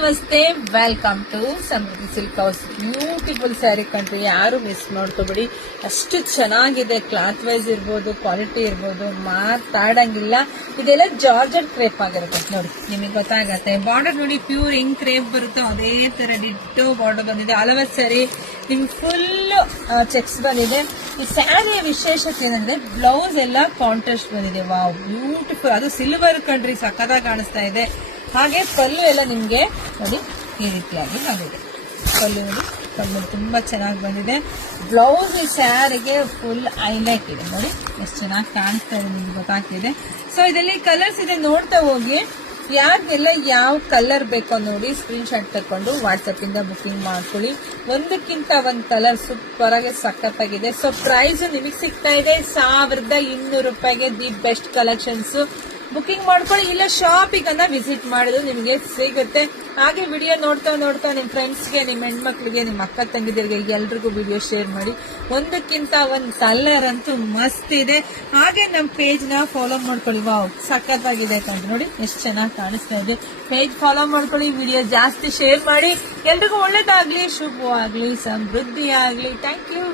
ನಮಸ್ತೆ, welcome to Samruddhi silk house. Beautiful saree ಕಂಡ್ರಿ, ಯಾರು ಮಿಸ್ ಮಾಡ್ಕೋಬೇಡಿ. ಅಷ್ಟು ಚೆನ್ನಾಗಿದೆ. ಕ್ಲಾತ್ ವೈಸ್ ಇರ್ಬೋದು, ಕ್ವಾಲಿಟಿ ಇರ್ಬೋದು, ಮಾತಾಡಂಗಿಲ್ಲ. ಇದೆಲ್ಲ ಜಾರ್ಜೆಟ್ ಕ್ರೇಪ್ ಆಗಿರುತ್ತೆ ನೋಡಿ, ನಿಮಗೆ ಗೊತ್ತಾಗತ್ತೆ. ಬಾರ್ಡರ್ ನೋಡಿ, ಪ್ಯೂರ್ ಇಂಕ್ ಕ್ರೇಪ್ ಬರುತ್ತೆ, ಅದೇ ತರ ಡಿಟ್ಟೋ ಬಾರ್ಡರ್ ಬಂದಿದೆ. ಅಲವತ್ ಸ್ಯಾರಿ ನಿಮ್ಗೆ ಫುಲ್ ಚೆಕ್ಸ್ ಬಂದಿದೆ. ಈ ಸ್ಯಾರಿಯ ವಿಶೇಷತೆ ಏನಂದ್ರೆ ಬ್ಲೌಸ್ ಎಲ್ಲ ಕಾಂಟ್ರಾಸ್ಟ್ ಬಂದಿದೆ. Wow, beautiful. ಅದು ಸಿಲ್ವರ್ ಕಂಡ್ರಿ, ಸಕ್ಕತ್ತಾಗಿ ಕಾಣಿಸ್ತಾ ಇದೆ. ಹಾಗೆ ಪಲ್ಲು ಎಲ್ಲ ನಿಮ್ಗೆ ನೋಡಿ ಈ ರೀತಿಯಾಗಿ ಬಂದಿದೆ. ಪಲ್ಲು ನೋಡಿ, ಪಲ್ಲು ತುಂಬಾ ಚೆನ್ನಾಗಿ ಬಂದಿದೆ. ಬ್ಲೌಸ್ ಈ ಸ್ಯಾರಿಗೆ ಫುಲ್ ಹೈಲೈಟ್ ಇದೆ ನೋಡಿ, ಎಷ್ಟು ಚೆನ್ನಾಗಿ ಕಾಣಿಸ್ತಾ ಇದೆ, ನಿಮ್ಗೆ ಗೊತ್ತಾಗ್ತಿದೆ. ಸೊ ಇದರಲ್ಲಿ ಕಲರ್ಸ್ ಇದೆ, ನೋಡ್ತಾ ಹೋಗಿ. ಯಾರಿಗೆಲ್ಲ ಯಾವ ಕಲರ್ ಬೇಕೋ ನೋಡಿ ಸ್ಕ್ರೀನ್ ಶಾಟ್ ತಕೊಂಡು ವಾಟ್ಸಪ್ ಇಂದ ಬುಕಿಂಗ್ ಮಾಡ್ಕೊಳ್ಳಿ. ಒಂದಕ್ಕಿಂತ ಒಂದ್ ಕಲರ್ ಸೂಪರ್ ಆಗಿ ಸಖತ್ತಾಗಿದೆ. ಸೊ ಪ್ರೈಸ್ ನಿಮಗೆ ಸಿಗ್ತಾ ಇದೆ 1200 ರೂಪಾಯಿಗೆ. The best collections. ಬುಕಿಂಗ್ ಮಾಡ್ಕೊಳ್ಳಿ, ಇಲ್ಲ ಶಾಪಿಗನ್ನ ವಿಸಿಟ್ ಮಾಡಿದ್ರು ನಿಮಗೆ ಸಿಗುತ್ತೆ. ಹಾಗೆ ವಿಡಿಯೋ ನೋಡ್ತಾ ನಿಮ್ ಫ್ರೆಂಡ್ಸ್ಗೆ, ನಿಮ್ ಹೆಣ್ಮಕ್ಳಿಗೆ, ನಿಮ್ ಅಕ್ಕ ತಂಗಿದರಿಗೆ ಎಲ್ರಿಗೂ ವಿಡಿಯೋ ಶೇರ್ ಮಾಡಿ. ಒಂದಕ್ಕಿಂತ ಒಂದ್ ಕಲರ್ ಅಂತೂ ಮಸ್ತ್ ಇದೆ. ಹಾಗೆ ನಮ್ ಪೇಜ್ ನ ಫಾಲೋ ಮಾಡ್ಕೊಳ್ಳಿ. ವಾವ್, ಸಖತ್ತಾಗಿದೆ ಅಂತ ನೋಡಿ, ಎಷ್ಟು ಚೆನ್ನಾಗಿ ಕಾಣಿಸ್ತಾ ಇದೆ. ಪೇಜ್ ಫಾಲೋ ಮಾಡ್ಕೊಳ್ಳಿ, ವಿಡಿಯೋ ಜಾಸ್ತಿ ಶೇರ್ ಮಾಡಿ. ಎಲ್ರಿಗೂ ಒಳ್ಳೇದಾಗ್ಲಿ, ಶುಭವಾಗ್ಲಿ, ಸಮೃದ್ಧಿ ಆಗ್ಲಿ. Thank you.